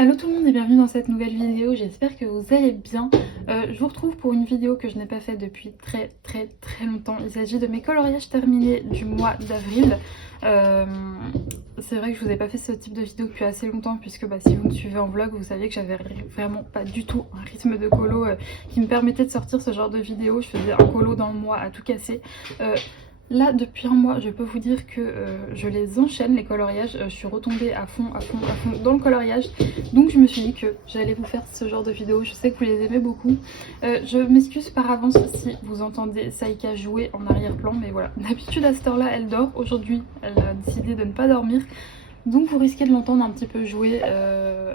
Hello tout le monde et bienvenue dans cette nouvelle vidéo, j'espère que vous allez bien. Je vous retrouve pour une vidéo que je n'ai pas faite depuis très longtemps. Il s'agit de mes coloriages terminés du mois d'avril. C'est vrai que je vous ai pas fait ce type de vidéo depuis assez longtemps puisque si vous me suivez en vlog, vous saviez que j'avais vraiment pas du tout un rythme de colo qui me permettait de sortir ce genre de vidéo. Je faisais un colo dans le mois à tout casser. Là, depuis un mois, je peux vous dire que je les enchaîne, les coloriages. Je suis retombée à fond dans le coloriage. Donc je me suis dit que j'allais vous faire ce genre de vidéo. Je sais que vous les aimez beaucoup. Je m'excuse par avance si vous entendez Saïka jouer en arrière-plan. Mais voilà, d'habitude à cette heure-là, elle dort. Aujourd'hui, elle a décidé de ne pas dormir. Donc vous risquez de l'entendre un petit peu jouer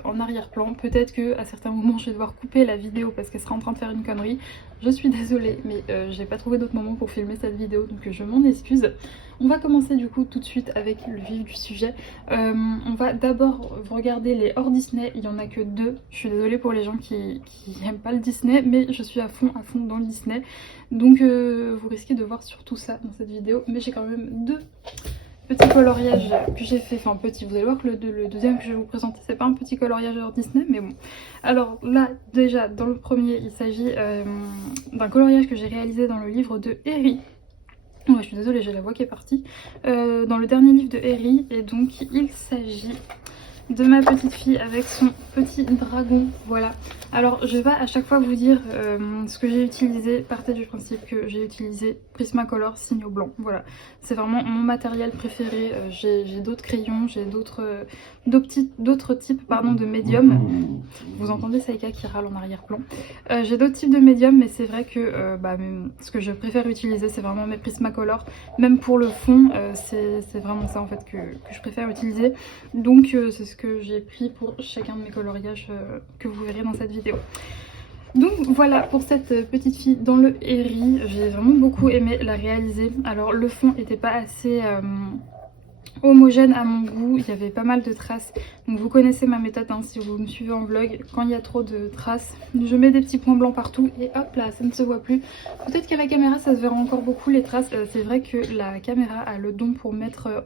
en arrière-plan. Peut-être qu'à certains moments je vais devoir couper la vidéo parce qu'elle sera en train de faire une connerie. Je suis désolée mais j'ai pas trouvé d'autre moment pour filmer cette vidéo donc je m'en excuse. On va commencer du coup tout de suite avec le vif du sujet. On va d'abord regarder les hors Disney, il y en a que 2. Je suis désolée pour les gens qui n'aiment pas le Disney mais je suis à fond dans le Disney. Donc vous risquez de voir surtout ça dans cette vidéo. Mais j'ai quand même 2 petits coloriages que j'ai fait, enfin petit, vous allez voir que le deuxième que je vais vous présenter c'est pas un petit coloriage hors Disney mais bon. Alors là déjà dans le premier il s'agit d'un coloriage que j'ai réalisé dans le livre de Harry. Ouais, je suis désolée, j'ai la voix qui est partie. Dans le dernier livre de Harry et donc il s'agit de ma petite fille avec son petit dragon, voilà. Alors je vais pas à chaque fois vous dire ce que j'ai utilisé, partez du principe que j'ai utilisé Prismacolor Signo Blanc, voilà. C'est vraiment mon matériel préféré, j'ai d'autres crayons, j'ai d'autres types de médiums. Vous entendez Saïka qui râle en arrière-plan. J'ai d'autres types de médiums mais c'est vrai que ce que je préfère utiliser c'est vraiment mes Prismacolor. Même pour le fond c'est vraiment ça en fait que je préfère utiliser. Donc c'est ce que j'ai pris pour chacun de mes coloriages que vous verrez dans cette vidéo. Donc voilà pour cette petite fille dans le Harry, j'ai vraiment beaucoup aimé la réaliser. Alors le fond n'était pas assez homogène à mon goût, il y avait pas mal de traces. Donc vous connaissez ma méthode hein, si vous me suivez en vlog, quand il y a trop de traces, je mets des petits points blancs partout et hop là ça ne se voit plus. Peut-être qu'à la caméra ça se verra encore beaucoup les traces, c'est vrai que la caméra a le don pour mettre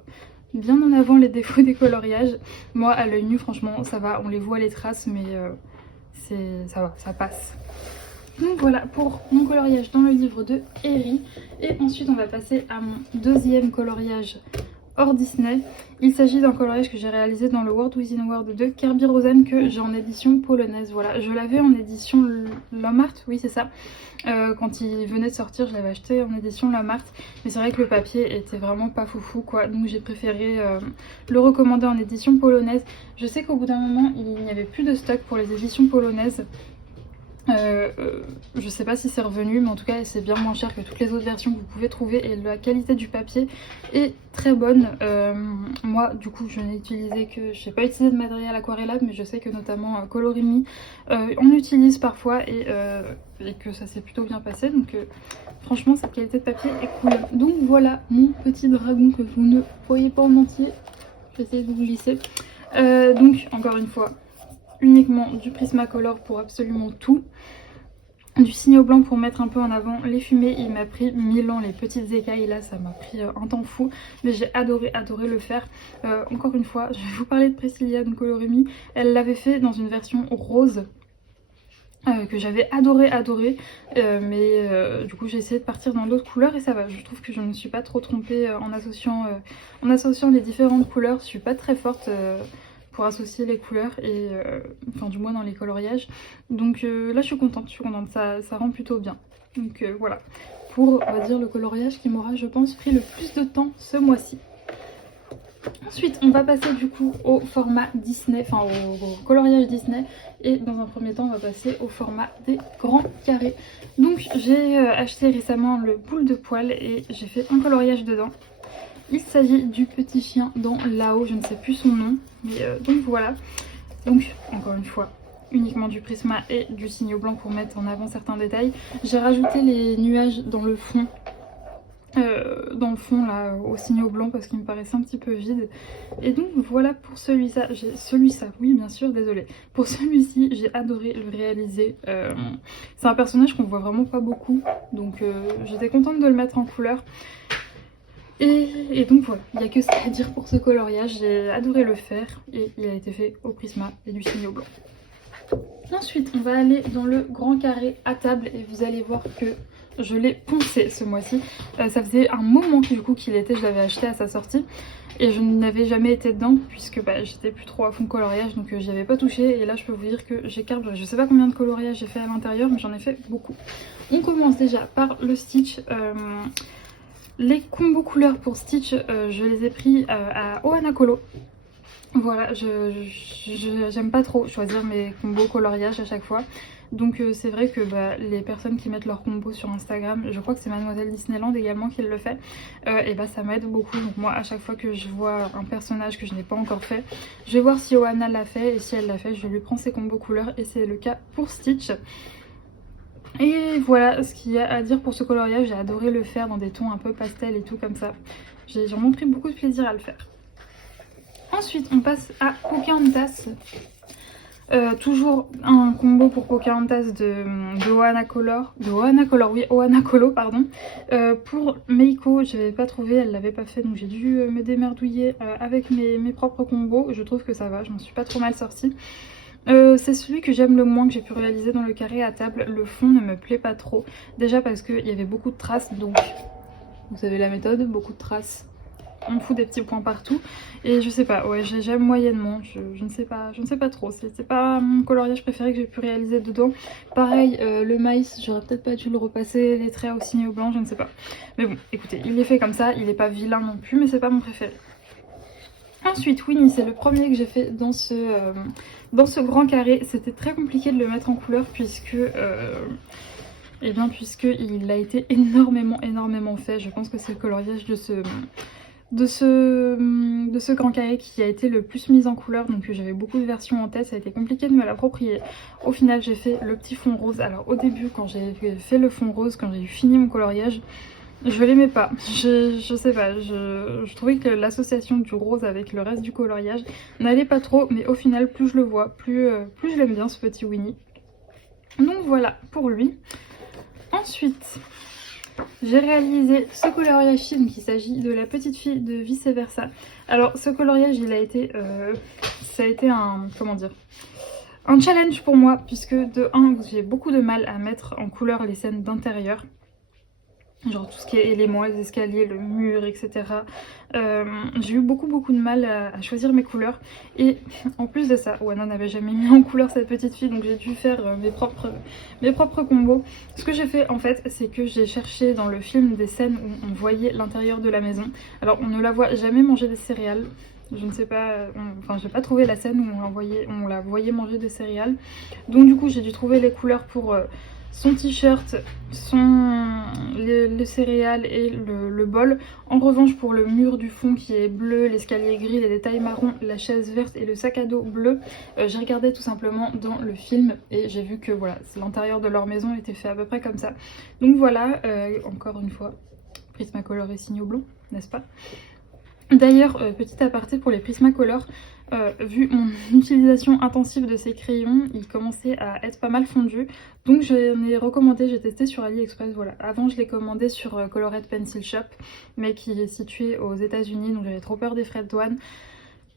bien en avant les défauts des coloriages. Moi à l'œil nu franchement ça va, on les voit les traces mais ça va, ça passe. Donc voilà pour mon coloriage dans le livre de Harry. Et ensuite on va passer à mon deuxième coloriage hors Disney. Il s'agit d'un coloriage que j'ai réalisé dans le World Within World de Kerby Rosen que j'ai en édition polonaise. Voilà, je l'avais en édition Lomart, oui c'est ça. Quand il venait de sortir, je l'avais acheté en édition Lomart. Mais c'est vrai que le papier était vraiment pas foufou quoi. Donc j'ai préféré le recommander en édition polonaise. Je sais qu'au bout d'un moment, il n'y avait plus de stock pour les éditions polonaises. Je sais pas si c'est revenu mais en tout cas c'est bien moins cher que toutes les autres versions que vous pouvez trouver et la qualité du papier est très bonne. Moi du coup je n'ai utilisé que, je n'ai pas utilisé de matériel aquarellable mais je sais que notamment Colorimi on utilise parfois et que ça s'est plutôt bien passé donc franchement cette qualité de papier est cool. Donc voilà mon petit dragon que vous ne voyez pas en entier, je vais essayer de vous glisser. Donc encore une fois uniquement du Prismacolor pour absolument tout, du Signo Blanc pour mettre un peu en avant les fumées. Il m'a pris 1000 ans les petites écailles là, ça m'a pris un temps fou mais j'ai adoré le faire. Encore une fois je vais vous parler de Priscilla de Colorimi, elle l'avait fait dans une version rose que j'avais adoré mais du coup j'ai essayé de partir dans d'autres couleurs et ça va, je trouve que je ne me suis pas trop trompée en associant les différentes couleurs. Je suis pas très forte pour associer les couleurs et enfin du moins dans les coloriages, donc là je suis contente, ça rend plutôt bien. Donc voilà pour on va dire le coloriage qui m'aura je pense pris le plus de temps ce mois-ci. Ensuite on va passer du coup au format Disney, enfin au coloriage Disney, et dans un premier temps on va passer au format des grands carrés. Donc j'ai acheté récemment le boule de poil et j'ai fait un coloriage dedans. Il s'agit du petit chien dans Lao, je ne sais plus son nom, mais donc voilà. Donc encore une fois uniquement du Prisma et du Signo Blanc pour mettre en avant certains détails. J'ai rajouté les nuages dans le fond là au Signo Blanc parce qu'il me paraissait un petit peu vide. Et donc voilà pour celui-ci, oui bien sûr, désolée. Pour celui-ci j'ai adoré le réaliser. C'est un personnage qu'on voit vraiment pas beaucoup donc j'étais contente de le mettre en couleur. Et donc voilà, il n'y a que ça à dire pour ce coloriage, j'ai adoré le faire et il a été fait au Prisma et du Signo blanc. Ensuite, on va aller dans le grand carré à table et vous allez voir que je l'ai poncé ce mois-ci. Ça faisait un moment du coup qu'il était, je l'avais acheté à sa sortie et je n'avais jamais été dedans puisque j'étais plus trop à fond coloriage, donc j'y avais pas touché. Et là je peux vous dire que j'écarte, je sais pas combien de coloriage j'ai fait à l'intérieur, mais j'en ai fait beaucoup. On commence déjà par le Stitch. Les combos couleurs pour Stitch, je les ai pris à Ohana Colo. Voilà, j'aime pas trop choisir mes combos coloriage à chaque fois. Donc c'est vrai que les personnes qui mettent leurs combos sur Instagram, je crois que c'est Mademoiselle Disneyland également qui le fait, et ça m'aide beaucoup. Donc moi à chaque fois que je vois un personnage que je n'ai pas encore fait, je vais voir si Ohana l'a fait, et si elle l'a fait, je lui prends ses combos couleurs, et c'est le cas pour Stitch. Et voilà ce qu'il y a à dire pour ce coloriage, j'ai adoré le faire dans des tons un peu pastel et tout comme ça. J'ai vraiment pris beaucoup de plaisir à le faire. Ensuite on passe à Pocahontas. Toujours un combo pour Pocahontas de Ohana Color, Ohana Colo pardon. Pour Meiko, je n'avais pas trouvé, elle l'avait pas fait, donc j'ai dû me démerdouiller avec mes propres combos. Je trouve que ça va, je m'en suis pas trop mal sortie. C'est celui que j'aime le moins, que j'ai pu réaliser dans le carré à table. Le fond ne me plaît pas trop, déjà parce qu'il y avait beaucoup de traces, donc vous savez la méthode, beaucoup de traces, on fout des petits points partout. Et je sais pas, ouais, j'aime moyennement, je ne sais pas trop, c'est pas mon coloriage préféré que j'ai pu réaliser dedans. Pareil, le maïs, j'aurais peut-être pas dû le repasser, les traits au Signo blanc, je ne sais pas. Mais bon, écoutez, il est fait comme ça, il est pas vilain non plus, mais c'est pas mon préféré. Ensuite, Winnie, c'est le premier que j'ai fait dans ce grand carré. C'était très compliqué de le mettre en couleur puisqu'il a été énormément fait. Je pense que c'est le coloriage de ce grand carré qui a été le plus mis en couleur, donc j'avais beaucoup de versions en tête, ça a été compliqué de me l'approprier. Au final j'ai fait le petit fond rose. Alors au début quand j'ai fait le fond rose, quand j'ai eu fini mon coloriage, je l'aimais pas, je sais pas, je trouvais que l'association du rose avec le reste du coloriage n'allait pas trop, mais au final plus je le vois, plus je l'aime bien ce petit Winnie. Donc voilà pour lui. Ensuite j'ai réalisé ce coloriage-ci, donc il s'agit de la petite fille de Vice Versa. Alors ce coloriage il a été, ça a été un, comment dire, un challenge pour moi, puisque de 1 j'ai beaucoup de mal à mettre en couleur les scènes d'intérieur. Genre tout ce qui est éléments, les escaliers, le mur, etc. J'ai eu beaucoup de mal à choisir mes couleurs. Et en plus de ça, Ohana n'avait jamais mis en couleur cette petite fille, donc j'ai dû faire mes propres combos. Ce que j'ai fait en fait, c'est que j'ai cherché dans le film des scènes où on voyait l'intérieur de la maison. Alors on ne la voit jamais manger des céréales. Je ne sais pas, enfin j'ai pas trouvé la scène où on la voyait manger des céréales. Donc du coup j'ai dû trouver les couleurs pour son t-shirt, les céréales et le bol. En revanche pour le mur du fond qui est bleu, l'escalier gris, les détails marrons, la chaise verte et le sac à dos bleu, j'ai regardé tout simplement dans le film et j'ai vu que voilà, l'intérieur de leur maison était fait à peu près comme ça. Donc voilà, encore une fois, Prismacolor et Signo blanc, n'est-ce pas? D'ailleurs, petit aparté pour les Prismacolor, vu mon utilisation intensive de ces crayons, ils commençaient à être pas mal fondus. Donc j'en ai recommandé, j'ai testé sur AliExpress, voilà. Avant je l'ai commandé sur Colored Pencil Shop, mais qui est situé aux États-Unis, donc j'avais trop peur des frais de douane.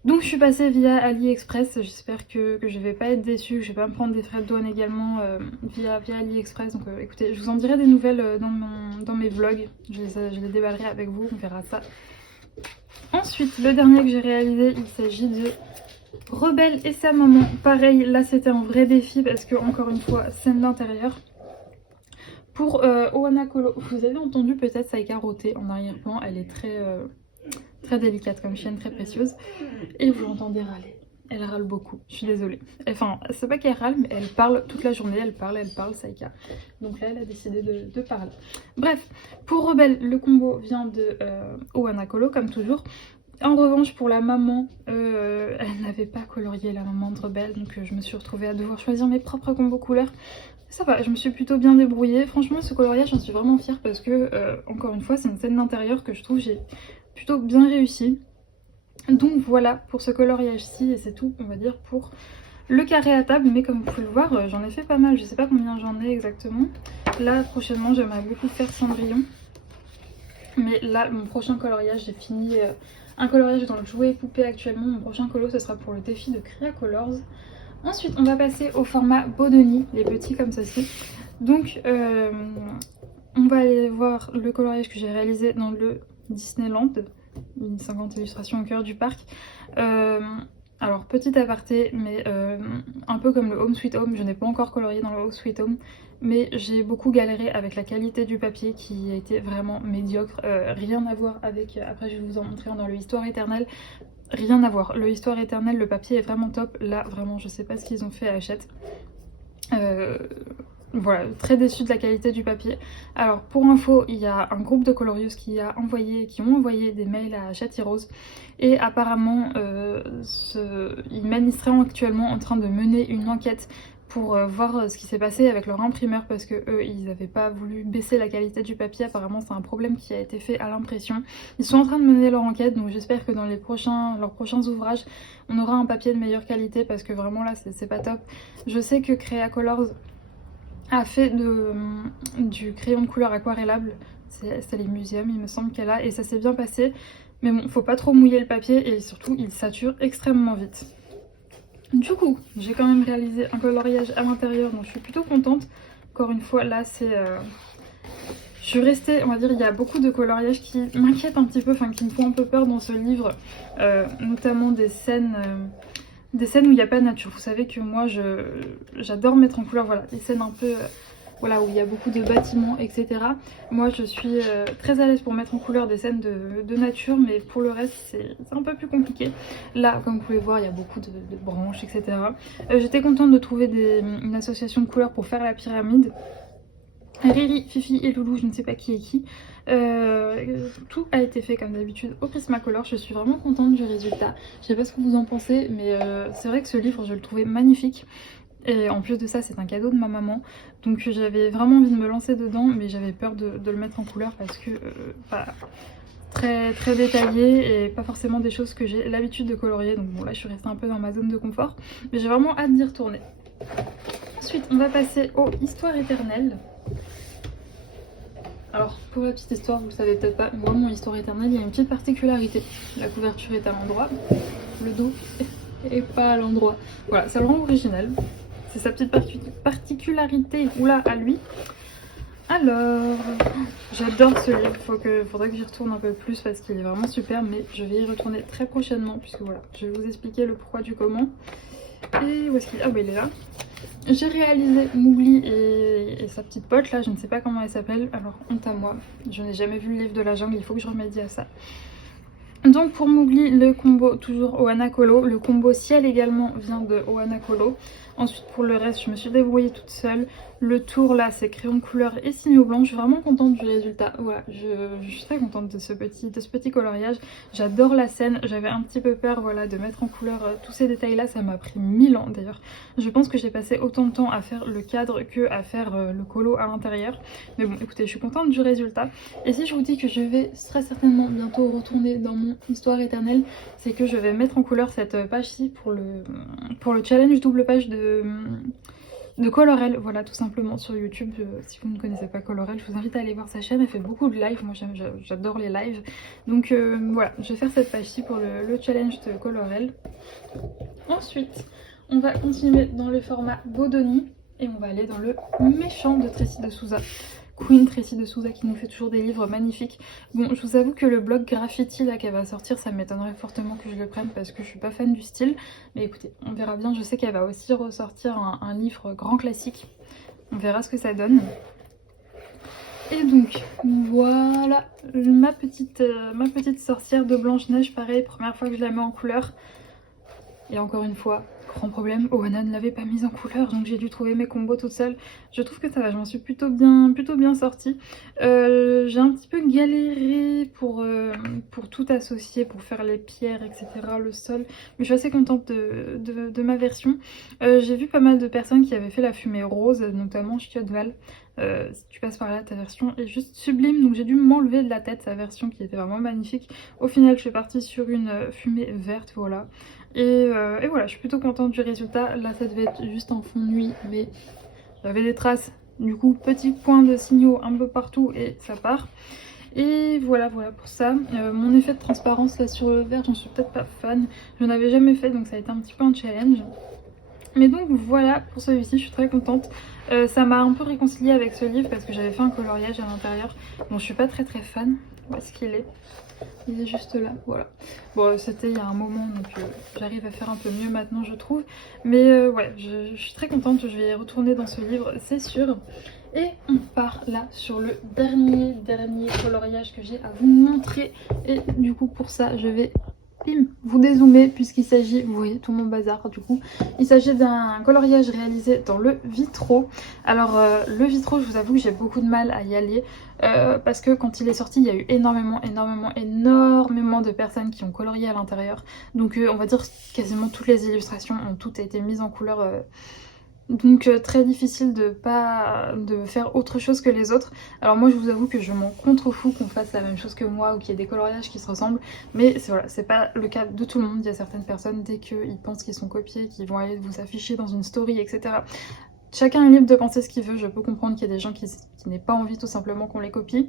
Donc je suis passée via AliExpress, j'espère que je vais pas être déçue, que je vais pas me prendre des frais de douane également via AliExpress. Donc écoutez, je vous en dirai des nouvelles dans mes vlogs, je les déballerai avec vous, on verra ça. Ensuite, le dernier que j'ai réalisé, il s'agit de Rebelle et sa maman. Pareil, là c'était un vrai défi parce que, encore une fois, scène d'intérieur. Pour Ohana Colo, vous avez entendu peut-être Saïka rôter en arrière-plan, elle est très délicate comme chienne, très précieuse. Et vous l'entendez râler. Elle râle beaucoup, je suis désolée. Enfin, c'est pas qu'elle râle, mais elle parle toute la journée, elle parle, Saïka. Donc là, elle a décidé de parler. Bref, pour Rebelle, le combo vient de Ohana Colo, comme toujours. En revanche, pour la maman, elle n'avait pas colorié la maman de Rebelle, donc je me suis retrouvée à devoir choisir mes propres combos couleurs. Ça va, je me suis plutôt bien débrouillée. Franchement, ce coloriage, j'en suis vraiment fière parce que, encore une fois, c'est une scène d'intérieur que je trouve j'ai plutôt bien réussi. Donc voilà pour ce coloriage-ci, et c'est tout, on va dire, pour le carré à table. Mais comme vous pouvez le voir, j'en ai fait pas mal, je sais pas combien j'en ai exactement. Là, prochainement, j'aimerais beaucoup faire Cendrillon. Mais là, mon prochain coloriage, j'ai fini un coloriage dans le jouet poupée actuellement. Mon prochain colo, ce sera pour le défi de Creacolors. Ensuite, on va passer au format Bodoni, les petits comme ceci. Donc, on va aller voir le coloriage que j'ai réalisé dans le Disneyland, une 50 illustrations au cœur du parc. Alors, petit aparté, mais un peu comme le Home Sweet Home, je n'ai pas encore colorié dans le Home Sweet Home, mais j'ai beaucoup galéré avec la qualité du papier qui a été vraiment médiocre. Rien à voir avec, après je vais vous en montrer dans le Histoire éternelle, rien à voir. Le Histoire éternelle, le papier est vraiment top. Là, vraiment, je sais pas ce qu'ils ont fait à Hachette. Voilà, très déçue de la qualité du papier. Alors pour info, il y a un groupe de colorieuses qui ont envoyé des mails à Hachette Heroes et apparemment ils seraient actuellement en train de mener une enquête pour voir ce qui s'est passé avec leur imprimeur parce que eux ils n'avaient pas voulu baisser la qualité du papier. Apparemment c'est un problème qui a été fait à l'impression. Ils sont en train de mener leur enquête, donc j'espère que dans leurs prochains ouvrages on aura un papier de meilleure qualité parce que vraiment là c'est pas top. Je sais que Creacolors a fait du crayon de couleur aquarellable, c'est les muséums il me semble qu'elle a, et ça s'est bien passé, mais bon faut pas trop mouiller le papier et surtout il sature extrêmement vite. Du coup j'ai quand même réalisé un coloriage à l'intérieur donc je suis plutôt contente. Encore une fois là c'est... Je suis restée, on va dire, il y a beaucoup de coloriages qui m'inquiètent un petit peu, enfin qui me font un peu peur dans ce livre, notamment des scènes où il n'y a pas de nature. Vous savez que moi j'adore mettre en couleur, voilà, des scènes un peu voilà, où il y a beaucoup de bâtiments, etc. Moi je suis très à l'aise pour mettre en couleur des scènes de nature, mais pour le reste c'est un peu plus compliqué. Là, comme vous pouvez voir, il y a beaucoup de branches, etc. J'étais contente de trouver une association de couleurs pour faire la pyramide. Riri, Fifi et Loulou, je ne sais pas qui est qui. Tout a été fait comme d'habitude au Prismacolor. Je suis vraiment contente du résultat. Je sais pas ce que vous en pensez, mais c'est vrai que ce livre, je le trouvais magnifique. Et en plus de ça, c'est un cadeau de ma maman. Donc j'avais vraiment envie de me lancer dedans, mais j'avais peur de le mettre en couleur parce que très très détaillé et pas forcément des choses que j'ai l'habitude de colorier. Donc bon, là je suis restée un peu dans ma zone de confort, mais j'ai vraiment hâte d'y retourner. Ensuite, on va passer aux Histoires éternelles. Alors pour la petite histoire, vous le savez peut-être pas, moi mon Histoire éternelle, il y a une petite particularité. La couverture est à l'endroit, le dos est pas à l'endroit. Voilà, ça le rend original. C'est sa petite particularité, oula, à lui. Alors, j'adore ce livre, faudrait que j'y retourne un peu plus parce qu'il est vraiment super, mais je vais y retourner très prochainement puisque voilà, je vais vous expliquer le pourquoi du comment. Et où est-ce qu'il est? Ah bah il est là. J'ai réalisé Mowgli et sa petite pote là, je ne sais pas comment elle s'appelle, alors honte à moi, je n'ai jamais vu le livre de la jungle, il faut que je remédie à ça. Donc pour Mowgli, le combo toujours Ohana Kolo, le combo ciel également vient de Ohana Kolo. Ensuite pour le reste, je me suis débrouillée toute seule. Le tour là, c'est crayon de couleur et signaux blancs. Je suis vraiment contente du résultat. Voilà, je suis très contente de ce petit coloriage. J'adore la scène. J'avais un petit peu peur voilà, de mettre en couleur tous ces détails là. Ça m'a pris 1000 ans d'ailleurs. Je pense que j'ai passé autant de temps à faire le cadre que à faire le colo à l'intérieur. Mais bon, écoutez, je suis contente du résultat. Et si je vous dis que je vais très certainement bientôt retourner dans mon Histoire éternelle, c'est que je vais mettre en couleur cette page-ci pour le challenge double page de Colorel, voilà tout simplement sur YouTube. Si vous ne connaissez pas Colorel, je vous invite à aller voir sa chaîne, elle fait beaucoup de lives, moi j'adore les lives. Donc voilà, je vais faire cette page-ci pour le challenge de Colorel. Ensuite, on va continuer dans le format Bodoni et on va aller dans le méchant de Tracy de Souza. Queen Tracy de Souza qui nous fait toujours des livres magnifiques. Bon, je vous avoue que le blog Graffiti là qu'elle va sortir, ça m'étonnerait fortement que je le prenne parce que je suis pas fan du style. Mais écoutez, on verra bien. Je sais qu'elle va aussi ressortir un livre grand classique. On verra ce que ça donne. Et donc, voilà ma petite sorcière de Blanche-Neige. Pareil, première fois que je la mets en couleur. Et encore une fois, grand problème, Ohana ne l'avait pas mise en couleur, donc j'ai dû trouver mes combos toute seule. Je trouve que ça va, je m'en suis plutôt bien sortie. J'ai un petit peu galéré pour tout associer, pour faire les pierres, etc., le sol. Mais je suis assez contente de ma version. J'ai vu pas mal de personnes qui avaient fait la fumée rose, notamment Chiotval. Si tu passes par là, ta version est juste sublime, donc j'ai dû m'enlever de la tête sa version qui était vraiment magnifique. Au final, je suis partie sur une fumée verte, voilà. Et voilà, je suis plutôt contente du résultat. Là, ça devait être juste en fond de nuit, mais j'avais des traces. Du coup, petit point de signaux un peu partout et ça part. Et voilà pour ça. Mon effet de transparence là sur le verre, j'en suis peut-être pas fan. Je n'en avais jamais fait donc ça a été un petit peu un challenge. Mais donc voilà pour celui-ci, je suis très contente. Ça m'a un peu réconciliée avec ce livre parce que j'avais fait un coloriage à l'intérieur dont je suis pas très fan. Où est-ce qu'il est? Il est juste là, voilà. Bon, c'était il y a un moment, donc j'arrive à faire un peu mieux maintenant, je trouve. Mais ouais, je suis très contente, je vais retourner dans ce livre, c'est sûr. Et on part là sur le dernier coloriage que j'ai à vous montrer. Et du coup, pour ça, je vais vous dézoomer puisqu'il s'agit, vous voyez tout mon bazar du coup, il s'agit d'un coloriage réalisé dans le Vitro. Alors le Vitro, je vous avoue que j'ai beaucoup de mal à y aller parce que quand il est sorti, il y a eu énormément de personnes qui ont colorié à l'intérieur. Donc on va dire quasiment toutes les illustrations ont toutes été mises en couleur. Donc très difficile de faire autre chose que les autres. Alors moi je vous avoue que je m'en contrefous qu'on fasse la même chose que moi ou qu'il y ait des coloriages qui se ressemblent. Mais voilà, c'est pas le cas de tout le monde. Il y a certaines personnes, dès qu'ils pensent qu'ils sont copiés, qu'ils vont aller vous afficher dans une story, etc. Chacun est libre de penser ce qu'il veut. Je peux comprendre qu'il y a des gens qui n'aient pas envie tout simplement qu'on les copie.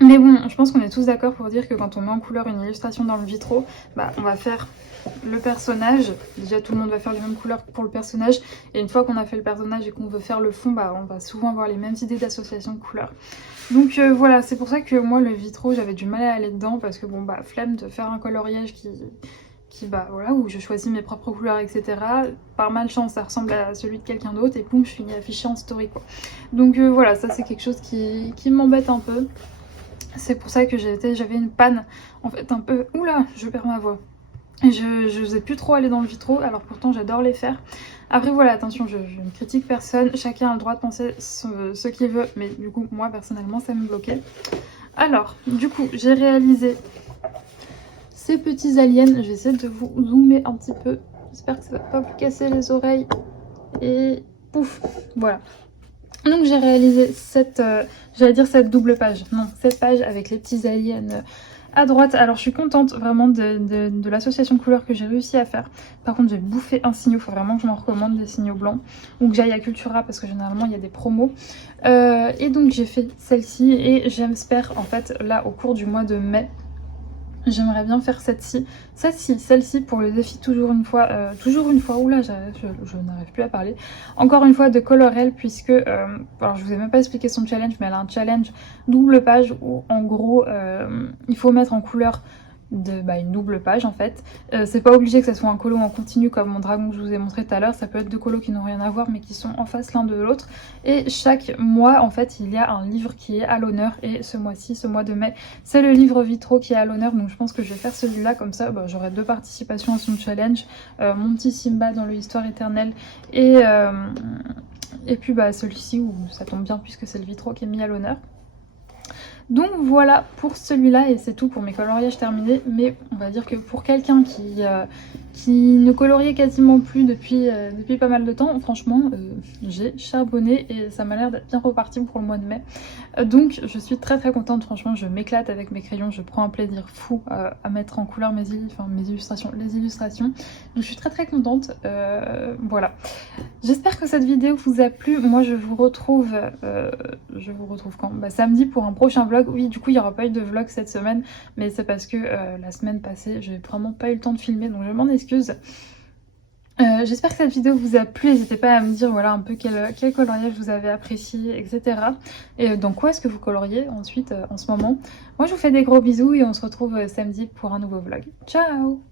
Mais bon, je pense qu'on est tous d'accord pour dire que quand on met en couleur une illustration dans le Vitro, bah on va faire le personnage. Déjà tout le monde va faire les mêmes couleurs pour le personnage. Et une fois qu'on a fait le personnage et qu'on veut faire le fond, bah on va souvent avoir les mêmes idées d'association de couleurs. Donc voilà, c'est pour ça que moi le Vitro, j'avais du mal à aller dedans parce que bon bah flemme de faire un coloriage bah voilà, où je choisis mes propres couleurs, etc. Par malchance, ça ressemble à celui de quelqu'un d'autre et boum, je finis affichée en story quoi. Donc voilà, ça c'est quelque chose qui m'embête un peu. C'est pour ça que j'avais une panne, en fait un peu... Oula, je perds ma voix. Et je n'osais plus trop aller dans le Vitro, alors pourtant j'adore les faire. Après voilà, attention, je ne critique personne, chacun a le droit de penser ce qu'il veut, mais du coup moi personnellement ça me bloquait. Alors, du coup, j'ai réalisé ces petits aliens, je vais essayer de vous zoomer un petit peu, j'espère que ça va pas vous casser les oreilles. Et pouf, voilà. Donc j'ai réalisé cette double page, non, cette page avec les petits aliens à droite. Alors je suis contente vraiment de l'association de couleurs que j'ai réussi à faire. Par contre j'ai bouffé un signaux, il faut vraiment que je m'en recommande des signaux blancs. Ou que j'aille à Cultura parce que généralement il y a des promos. Et donc j'ai fait celle-ci et j'espère en fait là au cours du mois de mai. J'aimerais bien faire celle-ci pour le défi toujours une fois, oula, je n'arrive plus à parler, encore une fois de Colorel puisque, alors je vous ai même pas expliqué son challenge, mais elle a un challenge double page où en gros il faut mettre en couleur une double page en fait. C'est pas obligé que ça soit un colo en continu comme mon dragon que je vous ai montré tout à l'heure, ça peut être deux colos qui n'ont rien à voir mais qui sont en face l'un de l'autre. Et chaque mois en fait il y a un livre qui est à l'honneur et ce mois-ci, ce mois de mai, c'est le livre Vitro qui est à l'honneur, donc je pense que je vais faire celui-là comme ça, j'aurai 2 participations à son challenge, mon petit Simba dans le Histoire éternelle et puis celui-ci où ça tombe bien puisque c'est le Vitro qui est mis à l'honneur. Donc voilà pour celui-là et c'est tout pour mes coloriages terminés, mais on va dire que pour quelqu'un qui ne coloriait quasiment plus depuis pas mal de temps, franchement j'ai charbonné et ça m'a l'air d'être bien reparti pour le mois de mai. Donc je suis très contente, franchement je m'éclate avec mes crayons, je prends un plaisir fou à mettre en couleur les illustrations. Donc je suis très contente, voilà. J'espère que cette vidéo vous a plu. Moi je vous retrouve quand samedi pour un prochain vlog. Oui, du coup il n'y aura pas eu de vlog cette semaine, mais c'est parce que la semaine passée j'ai vraiment pas eu le temps de filmer, donc je m'en excuse. J'espère que cette vidéo vous a plu, n'hésitez pas à me dire voilà un peu quel coloriage vous avez apprécié, etc. Et dans quoi est-ce que vous coloriez ensuite en ce moment. Moi je vous fais des gros bisous et on se retrouve samedi pour un nouveau vlog. Ciao!